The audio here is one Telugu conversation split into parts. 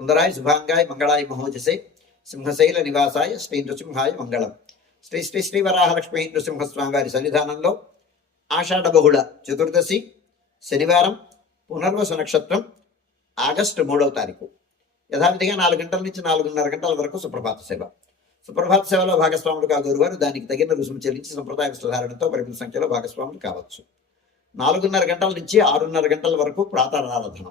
సుందరాయ శుభాంగాయ మంగళాయ మహోజసే సింహశైల నివాసాయ శ్రీ నృసింహాయ మంగళం. శ్రీ శ్రీ శ్రీ వరాహలక్ష్మి నృసింహస్వామి వారి సన్నిధానంలో ఆషాఢ బహుళ చతుర్దశి శనివారం పునర్వసు నక్షత్రం ఆగస్టు మూడవ తారీఖు. యథావిధిగా నాలుగు గంటల నుంచి నాలుగున్నర గంటల వరకు సుప్రభాత సేవ. సుప్రభాత సేవలో భాగస్వాములు కాగోరు వారు దానికి తగిన రుసుము చెల్లించి సంప్రదాయ సుధారణతో పరిమిత సంఖ్యలో భాగస్వాములు కావచ్చు. నాలుగున్నర గంటల నుంచి ఆరున్నర గంటల వరకు ప్రాతరారాధన.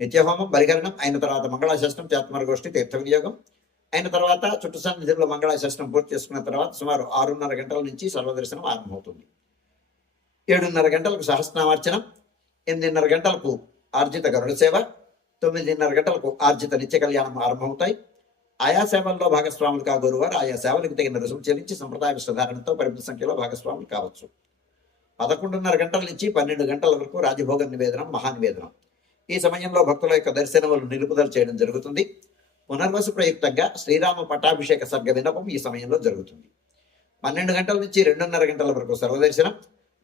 నిత్యహోమం బలికరణం అయిన తర్వాత మంగళాశాస్త్రం చాత్మర గోష్ఠి తీర్థ వినియోగం అయిన తర్వాత చుట్టు సన్నిధిలో మంగళాశాస్త్రం పూర్తి చేసుకున్న తర్వాత సుమారు ఆరున్నర గంటల నుంచి సర్వదర్శనం ఆరంభమవుతుంది. ఏడున్నర గంటలకు సహస్రనామార్చనం ఎనిమిదిన్నర గంటలకు ఆర్జిత గరుడ సేవ తొమ్మిదిన్నర గంటలకు ఆర్జిత నిత్య కళ్యాణం ఆరంభమవుతాయి. ఆయా సేవల్లో భాగస్వాములు కాగోరు వారు ఆయా సేవలకు తగిన రుసుము చెల్లించి సంప్రదాయ విశ్వధారణతో పరిమిత సంఖ్యలో భాగస్వాములు కావచ్చు. పదకొండున్నర గంటల నుంచి పన్నెండు గంటల వరకు రాజభోగ నివేదనం మహానివేదనం. ఈ సమయంలో భక్తుల యొక్క దర్శనములు నిలుపుదల చేయడం జరుగుతుంది. పునర్వసు ప్రయుక్తంగా శ్రీరామ పట్టాభిషేక సర్గ వినపం ఈ సమయంలో జరుగుతుంది. పన్నెండు గంటల నుంచి రెండున్నర గంటల వరకు సర్వదర్శనం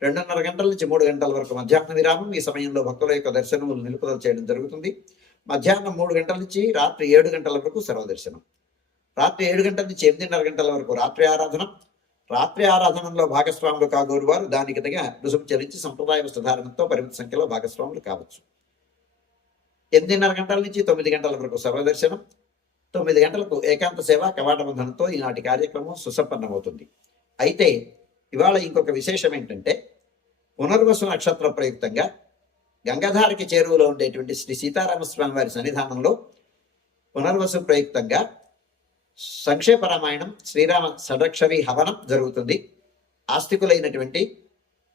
రెండున్నర గంటల నుంచి మూడు గంటల వరకు మధ్యాహ్న విరామం ఈ సమయంలో భక్తుల యొక్క దర్శనములు నిలుపుదల చేయడం జరుగుతుంది. మధ్యాహ్నం మూడు గంటల నుంచి రాత్రి ఏడు గంటల వరకు సర్వదర్శనం. రాత్రి ఏడు గంటల నుంచి ఎనిమిదిన్నర గంటల వరకు రాత్రి ఆరాధన. రాత్రి ఆరాధనలో భాగస్వాములు కాగోరు వారు దానికి తగిన రుసుము చెల్లించి సంప్రదాయ వస్త్రధారణతో పరిమిత సంఖ్యలో భాగస్వాములు కావచ్చు. ఎనిమిదిన్నర గంటల నుంచి తొమ్మిది గంటల వరకు సర్వదర్శనం తొమ్మిది గంటలకు ఏకాంత సేవ కవాటబంధనంతో ఈనాటి కార్యక్రమం సుసంపన్నమవుతుంది. అయితే ఇవాళ ఇంకొక విశేషం ఏంటంటే పునర్వసు నక్షత్ర ప్రయుక్తంగా గంగాధారకి చేరువలో ఉండేటువంటి శ్రీ సీతారామస్వామి వారి సన్నిధానంలో పునర్వసు ప్రయుక్తంగా సంక్షేప రామాయణం శ్రీరామ సడక్షవి హవనం జరుగుతుంది. ఆస్తికులైనటువంటి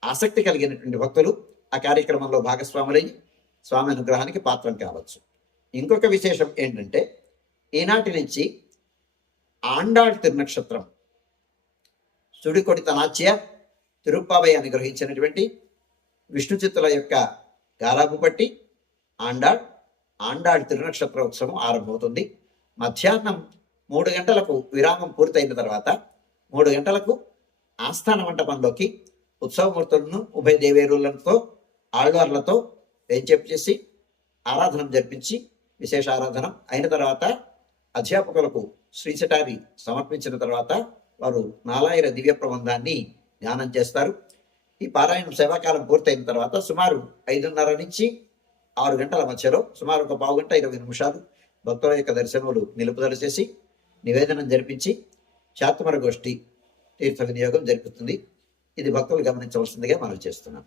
ఆసక్తి కలిగినటువంటి భక్తులు ఆ కార్యక్రమంలో భాగస్వాములై స్వామి అనుగ్రహానికి పాత్రం కావచ్చు. ఇంకొక విశేషం ఏంటంటే ఈనాటి నుంచి ఆండాళ్ తిరునక్షత్రం సుడికొడి తనాచ్య తిరుప్పావై అని గ్రహించినటువంటి విష్ణు చిత్తుల యొక్క గారాబు పట్టి ఆండాళ్ ఆండాళ్ తిరునక్షత్ర ఉత్సవం ఆరంభమవుతుంది. మధ్యాహ్నం మూడు గంటలకు విరామం పూర్తయిన తర్వాత మూడు గంటలకు ఆస్థాన మంటపంలోకి ఉత్సవమూర్తులను ఉభయ దేవేరులతో ఆళ్వార్లతో వేంచేపు చేసి? ఆరాధన జరిపించి విశేష ఆరాధన అయిన తర్వాత అధ్యాపకులకు శ్రీచటారి సమర్పించిన తర్వాత వారు నాలాయిర దివ్య ప్రబంధాన్ని ధ్యానం చేస్తారు. ఈ పారాయణం సేవాకాలం పూర్తయిన తర్వాత సుమారు ఐదున్నర నుంచి ఆరు గంటల మధ్యలో సుమారు ఒక పావు గంట ఇరవై నిమిషాలు భక్తుల యొక్క దర్శనములు నిలుపుదల చేసి నివేదనం జరిపించి శాతమర గోష్ఠి తీర్థ వినియోగం జరుపుతుంది. ఇది భక్తులు గమనించవలసిందిగా మనం చేస్తున్నాం.